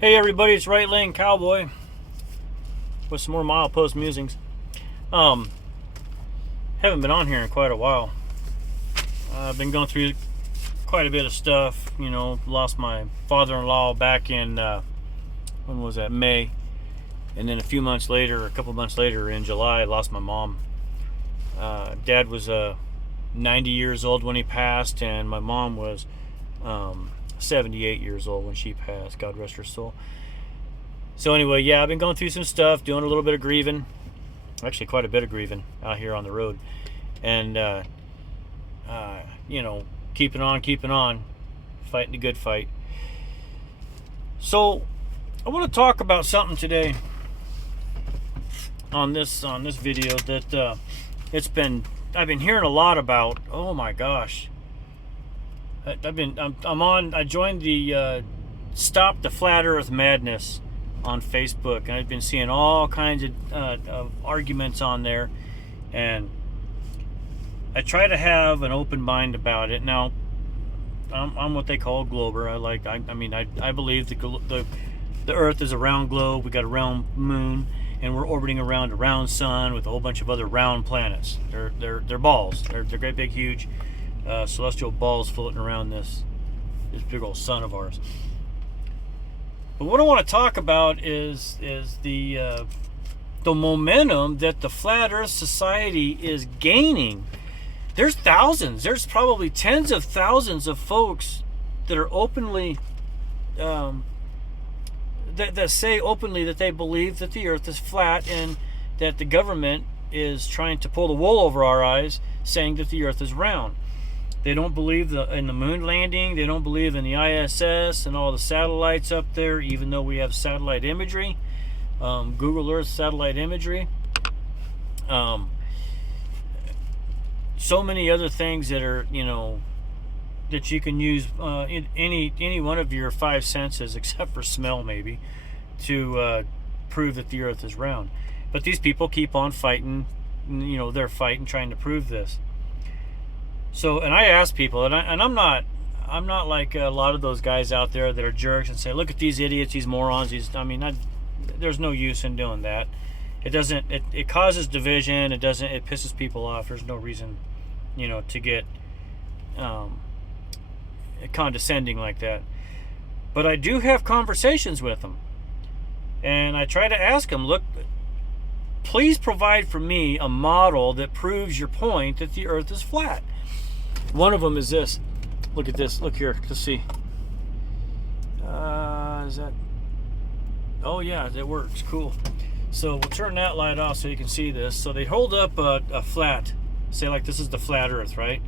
Hey everybody, it's Right Lane Cowboy with some more milepost musings. Haven't been on here in quite a while. I've been going through quite a bit of stuff. Lost my father-in-law back in when was that? May, and then a couple months later, in July, I lost my mom. Dad was 90 years old when he passed, and my mom was 78 years old when she passed. God rest her soul. So anyway, yeah, I've been going through some stuff, doing a little bit of grieving. Actually, quite a bit of grieving out here on the road. And, keeping on, fighting the good fight. So, I want to talk about something today on this video that I've been hearing a lot about. Oh my gosh. I joined the Stop the Flat Earth Madness on Facebook, and I've been seeing all kinds of arguments on there, and I try to have an open mind about it. Now, I'm what they call a glober. I believe the Earth is a round globe. We got a round moon, and we're orbiting around a round sun with a whole bunch of other round planets. They're balls. They're great big huge celestial balls floating around this big old sun of ours. But what I want to talk about is the momentum that the Flat Earth Society is gaining. There's probably tens of thousands of folks that are openly that say openly that they believe that the Earth is flat, and that the government is trying to pull the wool over our eyes, saying that the Earth is round. They don't believe in the moon landing. They don't believe in the ISS and all the satellites up there, even though we have satellite imagery, Google Earth satellite imagery. So many other things that are, that you can use in any one of your five senses, except for smell maybe, to prove that the Earth is round. But these people keep on fighting. They're fighting, trying to prove this. So, and I ask people, and I'm not like a lot of those guys out there that are jerks and say, look at these idiots, these morons. There's no use in doing that. It causes division. It pisses people off. There's no reason, to get condescending like that. But I do have conversations with them, and I try to ask them, look, please provide for me a model that proves your point that the Earth is flat. One of them is this. Look at this. Look here to see. Is that? Oh yeah, it works. Cool. So we'll turn that light off so you can see this. So they hold up a flat. Say like this is the flat Earth, right?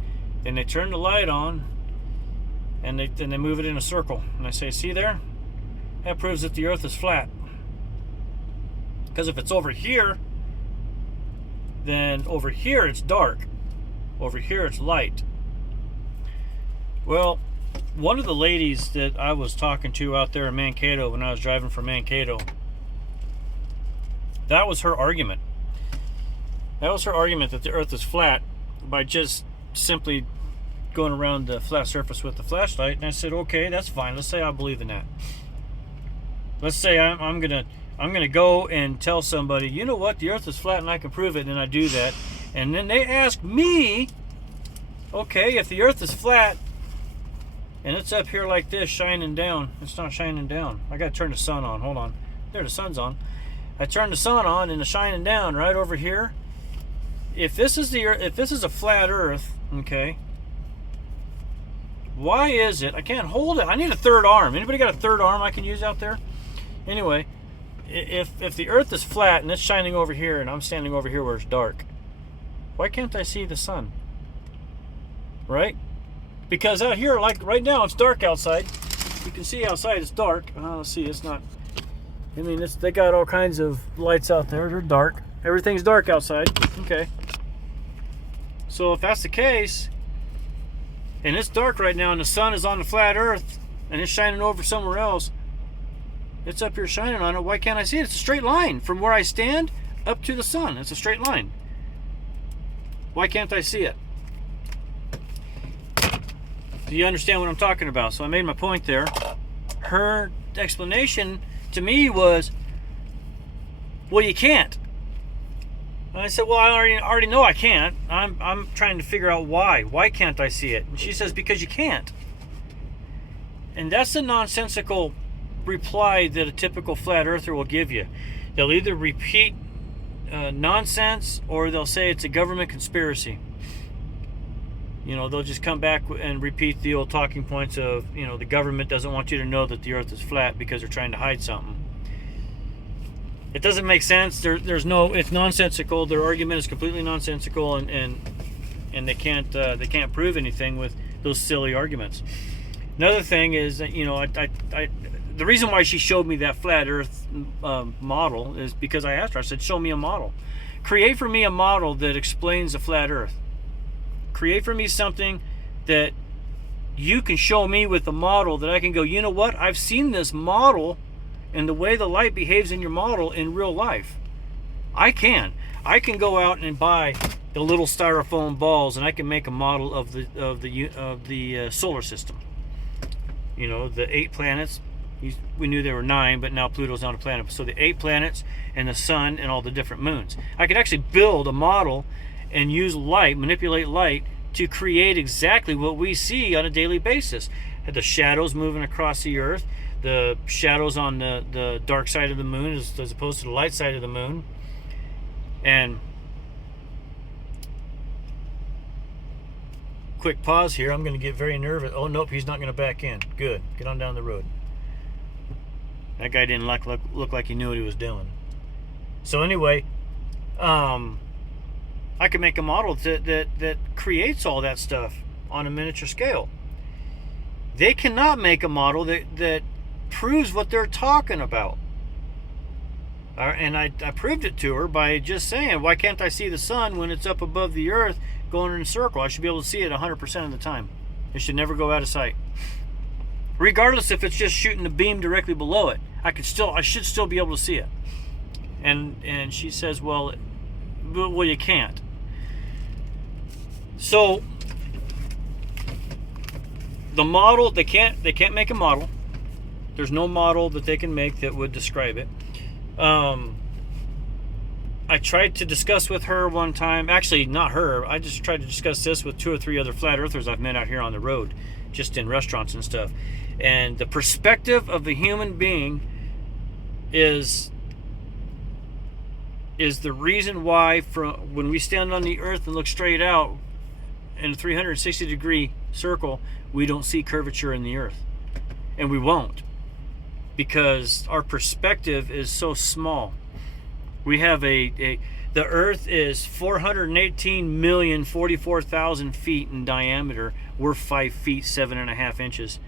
And they turn the light on, and they move it in a circle. And I say, see there? That proves that the Earth is flat. Because if it's over here, then over here it's dark. Over here it's light. Well, one of the ladies that I was talking to out there in Mankato when I was driving from Mankato, that was her argument. That was her argument that the Earth is flat by just simply going around the flat surface with the flashlight. And I said, okay, that's fine. Let's say I believe in that. Let's say I'm gonna go and tell somebody, you know what, the Earth is flat and I can prove it, and I do that. And then they ask me, okay, if the Earth is flat and it's up here like this shining down, it's not shining down. I gotta turn the sun on. Hold on. There, the sun's on. I turn the sun on and it's shining down right over here. If this is a flat Earth, okay, why is it I can't hold it? I need a third arm. Anybody got a third arm I can use out there? Anyway, if the Earth is flat and it's shining over here and I'm standing over here where it's dark, why can't I see the sun? Right? Because out here, like right now, it's dark outside. You can see outside it's dark. Let's see, it's not. They got all kinds of lights out there. They're dark. Everything's dark outside. Okay. So if that's the case, and it's dark right now, and the sun is on the flat Earth, and it's shining over somewhere else, it's up here shining on it. Why can't I see it? It's a straight line from where I stand up to the sun. It's a straight line. Why can't I see it? Do you understand what I'm talking about? So I made my point there. Her explanation to me was, well, you can't. And I said, well, I already know I can't. I'm trying to figure out why. Why can't I see it? And she says, because you can't. And that's the nonsensical reply that a typical flat earther will give you. They'll either repeat nonsense, or they'll say it's a government conspiracy. You know, they'll just come back and repeat the old talking points of, you know, the government doesn't want you to know that the earth is flat because they're trying to hide something. It doesn't make sense. It's nonsensical. Their argument is completely nonsensical, and they can't prove anything with those silly arguments. Another thing is that, you know, the reason why she showed me that flat earth model is because I asked her, I said, show me a model. Create for me a model that explains the flat earth. Create for me something that you can show me with a model that I can go, you know what, I've seen this model and the way the light behaves in your model in real life. I can go out and buy the little styrofoam balls, and I can make a model of the solar system. You know, the 8 planets. We knew there were 9, but now Pluto's not a planet. So the 8 planets and the sun and all the different moons. I could actually build a model and use light, manipulate light to create exactly what we see on a daily basis. The shadows moving across the earth, the shadows on the dark side of the moon as opposed to the light side of the moon. And quick pause here. I'm going to get very nervous. Oh, nope, he's not going to back in. Good. Get on down the road. That guy didn't look like he knew what he was doing. So anyway, I can make a model that creates all that stuff on a miniature scale. They cannot make a model that proves what they're talking about. And I proved it to her by just saying, why can't I see the sun when it's up above the earth going in a circle? I should be able to see it 100% of the time. It should never go out of sight. Regardless if it's just shooting a beam directly below it, I should still be able to see it. And she says, well, you can't. So the model, they can't make a model. There's no model that they can make that would describe it. I tried to discuss with her one time, actually not her, I just tried to discuss this with 2 or 3 other flat earthers I've met out here on the road, just in restaurants and stuff. And the perspective of the human being is the reason why when we stand on the earth and look straight out in a 360 degree circle, we don't see curvature in the earth. And we won't, because our perspective is so small. We have the earth is 418,044,000 feet in diameter. We're 5 feet 7.5 inches.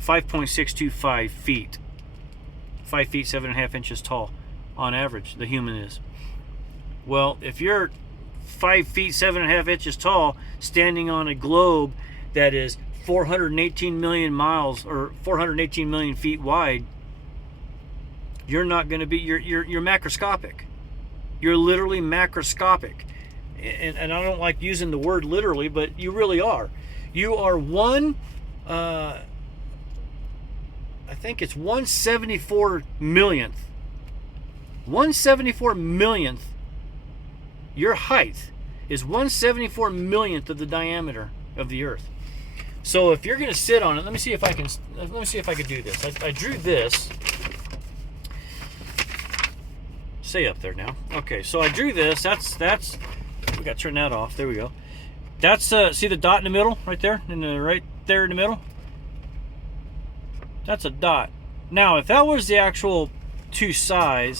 5.625 feet. 5 feet 7.5 inches tall on average, the human is. Well, if you're 5 feet 7.5 inches tall, standing on a globe that is 418 million miles or 418 million feet wide, you're not going to be, you're macroscopic. You're literally macroscopic. And I don't like using the word literally, but you really are. You are I think it's 1/74 millionth. 1/74 millionth. Your height is 1/74 millionth of the diameter of the earth. So if you're going to sit on it, let me see if I can do this. I drew this. Stay up there now. Okay, so I drew this. That's we got to turn that off. There we go. That's see the dot in the middle right there, right there in the middle. That's a dot. Now, if that was the actual two scale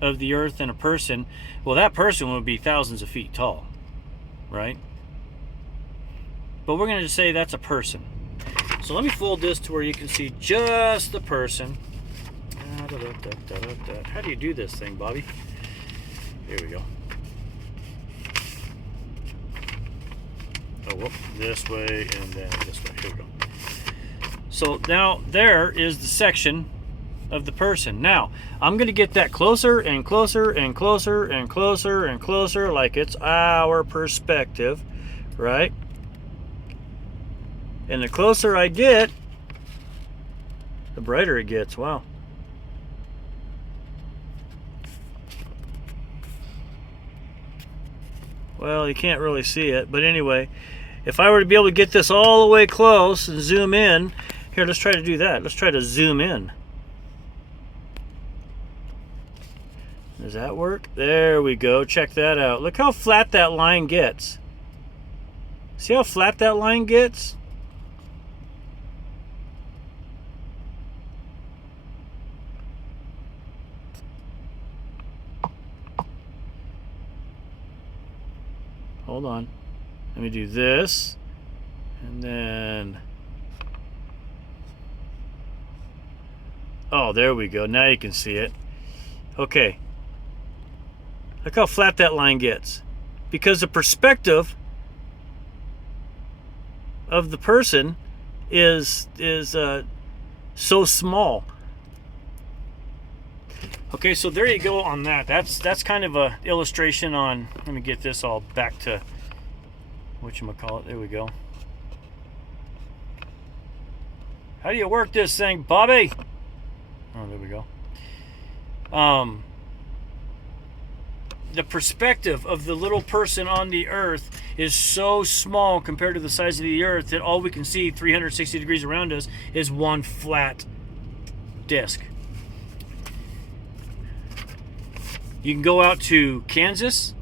of the earth and a person, well, that person would be thousands of feet tall, right? But we're going to just say that's a person. So let me fold this to where you can see just the person. How do you do this thing, Bobby? Here we go. Oh, whoop, this way and then this way. Here we go. So now there is the section of the person. Now I'm going to get that closer and closer and closer and closer and closer, like it's our perspective, right? And the closer I get, the brighter it gets. Wow. Well, you can't really see it, but anyway, if I were to be able to get this all the way close and zoom in, here, let's try to do that. Let's try to zoom in. Does that work? There we go. Check that out. Look how flat that line gets. See how flat that line gets? Hold on. Let me do this. And then... oh, there we go. Now you can see it. Okay. Look how flat that line gets. Because the perspective of the person is so small. Okay, so there you go on that. That's kind of a illustration on. Let me get this all back to whatchamacallit. There we go. How do you work this thing, Bobby? Oh, there we go. The perspective of the little person on the earth is so small compared to the size of the earth that all we can see 360 degrees around us is one flat disc. You can go out to Kansas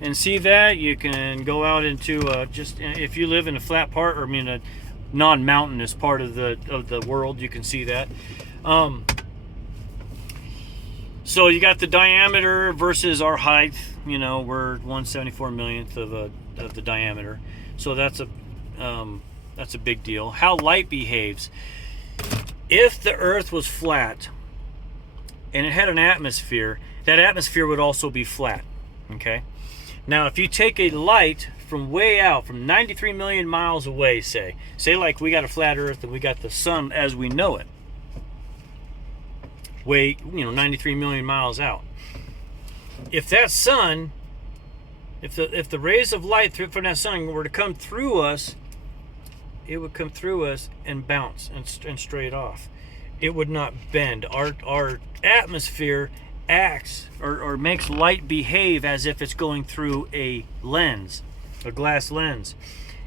and see that. You can go out into just if you live in a flat part, or I mean a non-mountainous part of the world, you can see that. So you got the diameter versus our height. You know, we're 1/74 millionth of the diameter, so that's a big deal. How light behaves. If the Earth was flat and it had an atmosphere, that atmosphere would also be flat. Okay. Now, if you take a light from way out, from 93 million miles away, say like we got a flat Earth and we got the sun as we know it, way, 93 million miles out. If that sun, if the rays of light from that sun were to come through us, it would come through us and bounce and straight off. It would not bend. Our atmosphere acts or makes light behave as if it's going through a lens, a glass lens.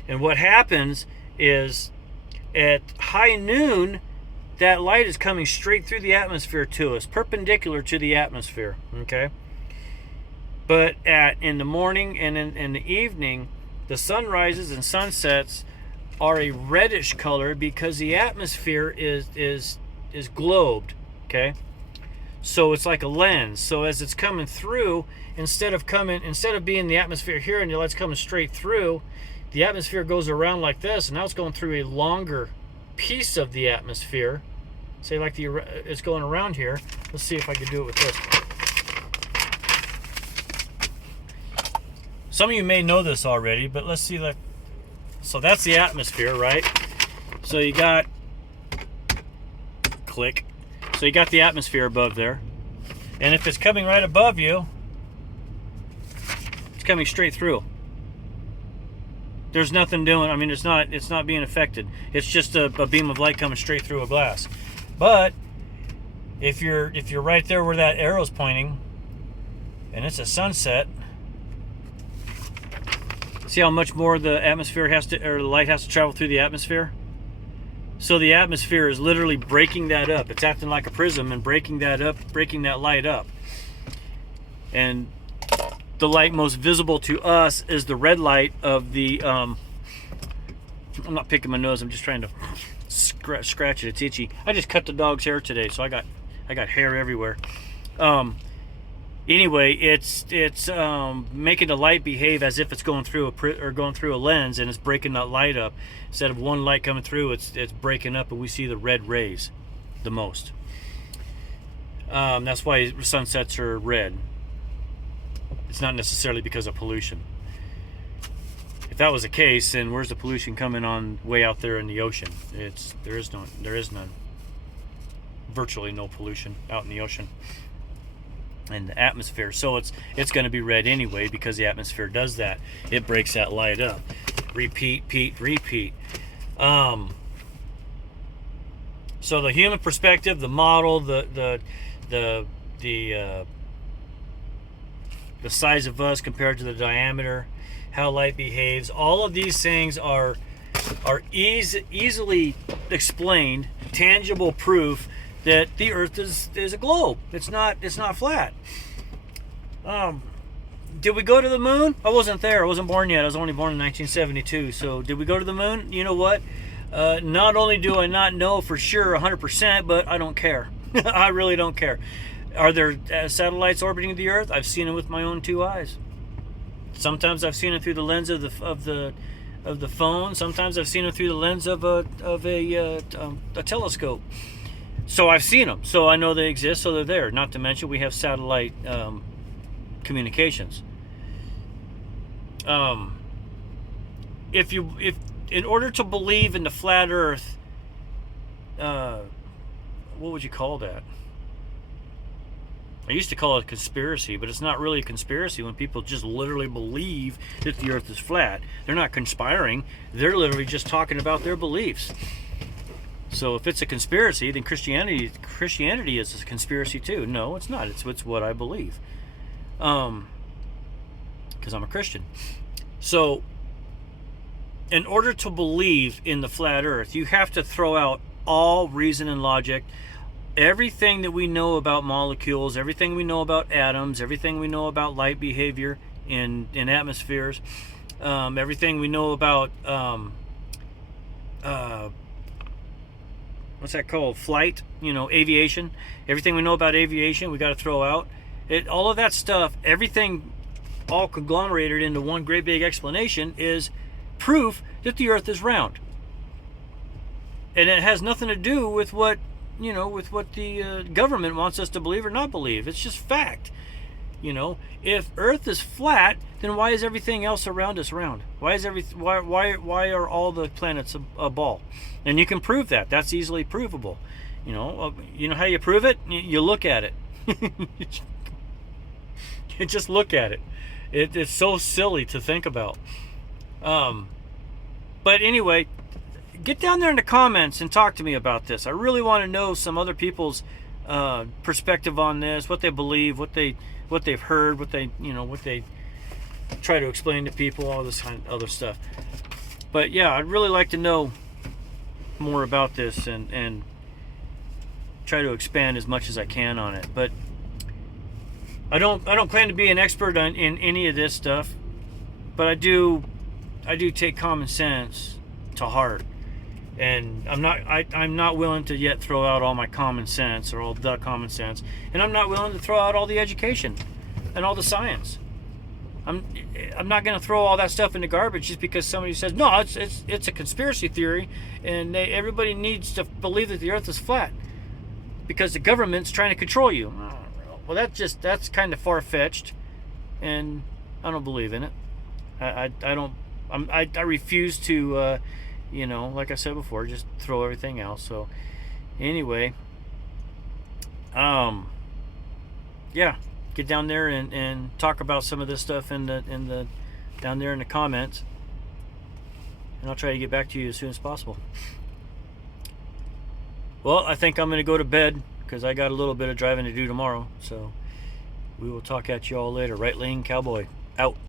And what happens is at high noon, that light is coming straight through the atmosphere to us, perpendicular to the atmosphere, okay? But in the morning and in the evening, the sunrises and sunsets are a reddish color because the atmosphere is globed, okay? So it's like a lens. So as it's coming through, instead of being the atmosphere here and the light's coming straight through, the atmosphere goes around like this, and now it's going through a longer piece of the atmosphere. Say like it's going around here. Let's see if I can do it with this. Some of you may know this already, but let's see. So that's the atmosphere, right? So you got click. So you got the atmosphere above there, and if it's coming right above you, it's coming straight through. There's nothing doing. I mean, it's not being affected. It's just a beam of light coming straight through a glass. But if you're right there where that arrow's pointing, and it's a sunset, see how much more the atmosphere the light has to travel through the atmosphere? So the atmosphere is literally breaking that up. It's acting like a prism and breaking that light up. And the light most visible to us is the red light of the I'm not picking my nose, I'm just trying to scratch it. It's itchy. I just cut the dog's hair today, so I got hair everywhere. Anyway, it's making the light behave as if it's going through a lens, and it's breaking that light up. Instead of one light coming through, it's breaking up, and we see the red rays the most. That's why sunsets are red. It's not necessarily because of pollution. If that was the case, then where's the pollution coming on way out there in the ocean? There is none. Virtually no pollution out in the ocean and the atmosphere. So it's going to be red anyway because the atmosphere does that. It breaks that light up. Repeat. So the human perspective, the model, the size of us compared to the diameter, how light behaves, all of these things are easily explained, tangible proof that the Earth is a globe. It's not flat. Did we go to the moon? I wasn't there. I wasn't born yet. I was only born in 1972. So did we go to the moon? You know what? Not only do I not know for sure 100%, but I don't care. I really don't care. Are there satellites orbiting the Earth? I've seen it with my own two eyes. Sometimes I've seen it through the lens of the phone. Sometimes I've seen it through the lens of a telescope. So I've seen them. So I know they exist. So they're there. Not to mention we have satellite communications. If in order to believe in the flat Earth, what would you call that? I used to call it a conspiracy, but it's not really a conspiracy when people just literally believe that the Earth is flat. They're not conspiring. They're literally just talking about their beliefs. So if it's a conspiracy, then Christianity is a conspiracy too. No, it's not. It's what I believe. Because I'm a Christian. So in order to believe in the flat Earth, you have to throw out all reason and logic. Everything that we know about molecules, everything we know about atoms, everything we know about light behavior in atmospheres, everything we know about what's that called? Flight, aviation. Everything we know about aviation, we got to throw out. All of that stuff, everything all conglomerated into one great big explanation is proof that the Earth is round. And it has nothing to do with what the government wants us to believe or not believe. It's just fact. If Earth is flat, then why is everything else around us round? Why are all the planets a ball? And you can prove that. That's easily provable. You know how you prove it? You look at it. You just look at it. It's so silly to think about. But anyway, get down there in the comments and talk to me about this. I really want to know some other people's perspective on this, what they believe, what they've heard, what they try to explain to people, all this kind of other stuff. But yeah, I'd really like to know more about this and try to expand as much as I can on it. But I don't claim to be an expert in any of this stuff, but I do take common sense to heart. And I'm not willing to yet throw out all my common sense or all the common sense, and I'm not willing to throw out all the education and all the science. I'm not going to throw all that stuff in the garbage just because somebody says no, it's a conspiracy theory, and everybody needs to believe that the Earth is flat because the government's trying to control you. Well, that's kind of far-fetched, and I don't believe in it. I refuse to. Like I said before, just throw everything out. So anyway, yeah, get down there and talk about some of this stuff in the down there in the comments, and I'll try to get back to you as soon as possible. Well, I think I'm going to go to bed because I got a little bit of driving to do tomorrow. So we will talk at you all later. Right Lane Cowboy out.